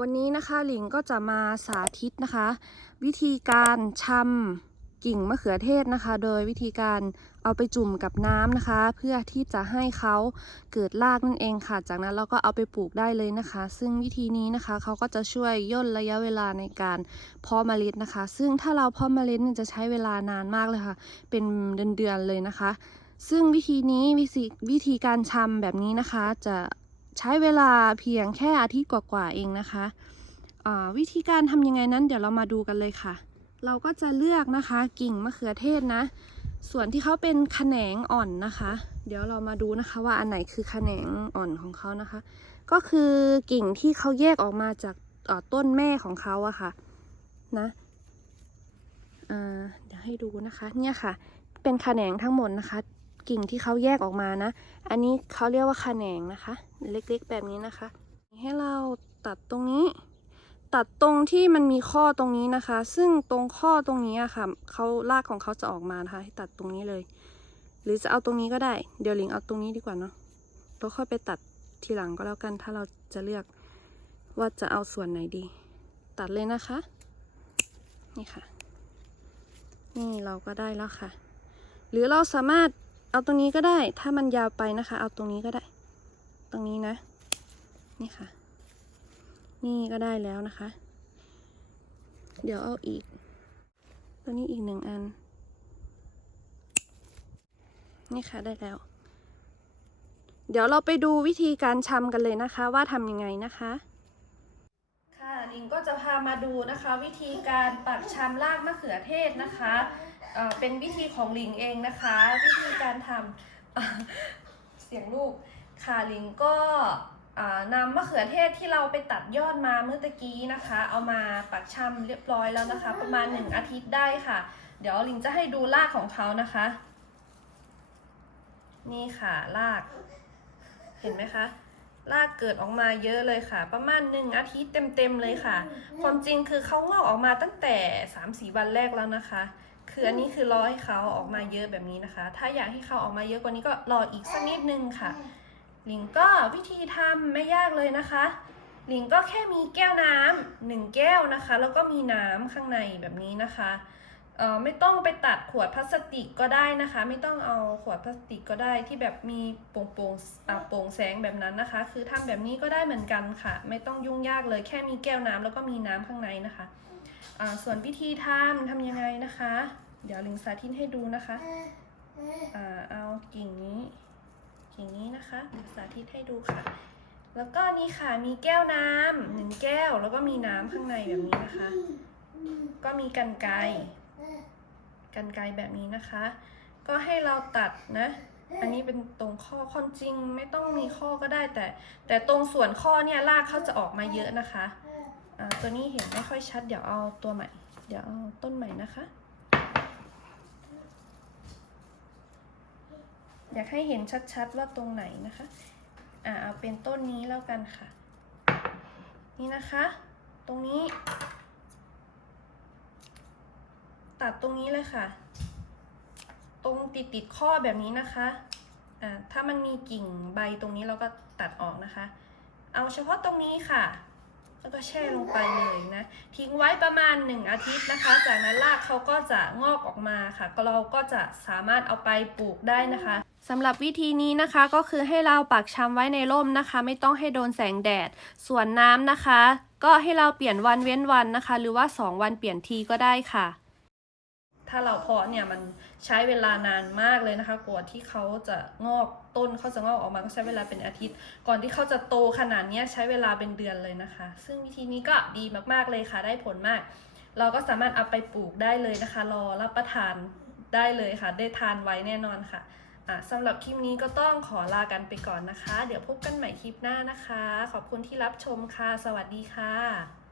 วันนี้นะคะหลิงก็จะมาสาธิตนะคะ วิธีการชำกิ่งมะเขือเทศนะคะ โดยวิธีการเอาไปจุ่มกับน้ำนะคะ เพื่อที่จะให้เขาเกิดรากนั่นเองค่ะ จากนั้นเราก็เอาไปปลูกได้เลยนะคะ ซึ่งวิธีนี้นะคะเขาก็จะช่วยย่นระยะเวลาในการเพาะเมล็ดนะคะ ซึ่งถ้าเราเพาะเมล็ดจะใช้เวลานานมากเลยค่ะ เป็นเดือนๆเลยนะคะ ซึ่งวิธีนี้วิธีวิธีการชำแบบนี้นะคะจะ ใช้เวลาเพียงแค่อาทิตย์กว่าๆเองนะคะวิธีการทำยังไงนั้นเดี๋ยวเรามาดูกันเลยค่ะ เราก็จะเลือกนะคะกิ่งมะเขือเทศนะ ส่วนที่เขาเป็นแขนงอ่อนนะคะ เดี๋ยวเรามาดูนะคะว่าอันไหนคือแขนงอ่อนของเขานะคะ ก็คือกิ่งที่เขาแยกออกมาจากต้นแม่ของเขาอะค่ะนะเดี๋ยวให้ดูนะคะ เนี่ยค่ะ เป็นแขนงทั้งหมดนะคะ กิ่งที่เขาแยกออกมานะ อันนี้เขาเรียกว่าแขนงนะคะ เล็กๆแบบนี้นะคะ ให้เราตัดตรงนี้ ตัดตรงที่มันมีข้อตรงนี้นะคะ ซึ่งตรงข้อตรงนี้อะค่ะเขารากของเขาจะออกมานะคะให้ตัดตรงนี้เลย หรือจะเอาตรงนี้ก็ได้ เดี๋ยวลิงเอาตรงนี้ดีกว่าเนาะเราค่อยไปตัดทีหลังก็แล้วกัน ถ้าเราจะเลือกว่าจะเอาส่วนไหนดี ตัดเลยนะคะ นี่ค่ะ นี่เราก็ได้แล้วค่ะ หรือเราสามารถ เอาตรงนี้ก็ได้ ถ้ามันยาวไปนะคะ เอาตรงนี้ก็ได้ ตรงนี้นะ นี่ค่ะ นี่ก็ได้แล้วนะคะ เดี๋ยวเอาอีก ตัวนี้อีกหนึ่งอัน นี่ค่ะได้แล้ว เดี๋ยวเราไปดูวิธีการชำกันเลยนะคะ ว่าทำยังไงนะคะค่ะลิงก็จะพามาดูนะคะ วิธีการปักชำรากมะเขือเทศนะคะ เป็นวิธีของลิงเองนะคะ วิธีการทำเสียงลูกค่ะลิงก็นำมะเขือเทศที่เราไปตัดยอดมาเมื่อตะกี้นะคะ เอามาปักชำเรียบร้อยแล้วนะคะ ประมาณหนึ่งอาทิตย์ได้ค่ะ เดี๋ยวลิงจะให้ดูรากของเขานะคะ นี่ค่ะราก เห็นไหมคะรากเกิดออกมาเยอะเลยค่ะ ประมาณหนึ่งอาทิตย์เต็มๆเลยค่ะ ความจริงคือเขางอกออกมาตั้งแต่3ามสี่วันแรกแล้วนะคะ คืออันนี้คือรอให้เขาออกมาเยอะแบบนี้นะคะ ถ้าอยากให้เขาออกมาเยอะกว่านี้ก็รออีกสักนิดนึงค่ะ ลิงก็วิธีทำไม่ยากเลยนะคะ ลิงก็แค่มีแก้วน้ำหนึ่งแก้วนะคะ แล้วก็มีน้ำข้างในแบบนี้นะคะเอ่อไม่ต้องไปตัดขวดพลาสติกก็ได้นะคะ ไม่ต้องเอาขวดพลาสติกก็ได้ที่แบบมีโป่งโป่งๆอ่าโปร่งแสงแบบนั้นนะคะ คือทำแบบนี้ก็ได้เหมือนกันค่ะ ไม่ต้องยุ่งยากเลยแค่มีแก้วน้ำแล้วก็มีน้ำข้างในนะคะอ่าส่วนวิธีทำทำยังไงนะคะ เดี๋ยวลิงสาธิตให้ดูนะคะอ่าเอากิ่งนี้ กิ่งนี้นะคะเดี๋ยวสาธิตให้ดูค่ะ แล้วก็นี่ค่ะมีแก้วน้ำหนึ่งแก้วแล้วก็มีน้ำข้างในแบบนี้นะคะ ก็มีกันไกรกันไกรแบบนี้นะคะ ก็ให้เราตัดนะอันนี้เป็นตรงข้อข้อจริงไม่ต้องมีข้อก็ได้แต่ แต่ตรงส่วนข้อเนี่ยรากเขาจะออกมาเยอะนะคะอ่าตัวนี้เห็นไม่ค่อยชัดเดี๋ยวเอาตัวใหม่ เดี๋ยวเอาต้นใหม่นะคะ อยากให้เห็นชัดๆว่าตรงไหนนะคะ อ่าเอาเป็นต้นนี้แล้วกันค่ะ นี่นะคะ ตรงนี้ ตัดตรงนี้เลยค่ะ ตรงติดติดๆข้อแบบนี้นะคะ อ่าถ้ามันมีกิ่งใบตรงนี้เราก็ตัดออกนะคะ เอาเฉพาะตรงนี้ค่ะ แล้วก็แช่ลงไปเลยนะ ทิ้งไว้ประมาณ 1 อาทิตย์นะคะ จากนั้นรากเขาก็จะงอกออกมาค่ะ ก็เราก็จะสามารถเอาไปปลูกได้นะคะสำหรับวิธีนี้นะคะก็คือให้เราปักชำไว้ในร่มนะคะ ไม่ต้องให้โดนแสงแดด ส่วนน้ำนะคะ ก็ให้เราเปลี่ยนวันเว้นวันนะคะ หรือว่า 2 วันเปลี่ยนทีก็ได้ค่ะ ถ้าเราเพาะเนี่ยมันใช้เวลานานมากเลยนะคะกว่าที่เขาจะงอกต้นเขาจะงอกออกมาก็ใช้เวลาเป็นอาทิตย์ ก่อนที่เขาจะโตขนาดนี้ใช้เวลาเป็นเดือนเลยนะคะ ซึ่งวิธีนี้ก็ดีมากๆเลยค่ะได้ผลมาก เราก็สามารถเอาไปปลูกได้เลยนะคะ รอรับประทานได้เลยค่ะ ได้ทานไว้แน่นอนค่ะอะสำหรับคลิปนี้ก็ต้องขอลากันไปก่อนนะคะ เดี๋ยวพบกันใหม่คลิปหน้านะคะ ขอบคุณที่รับชมค่ะ สวัสดีค่ะ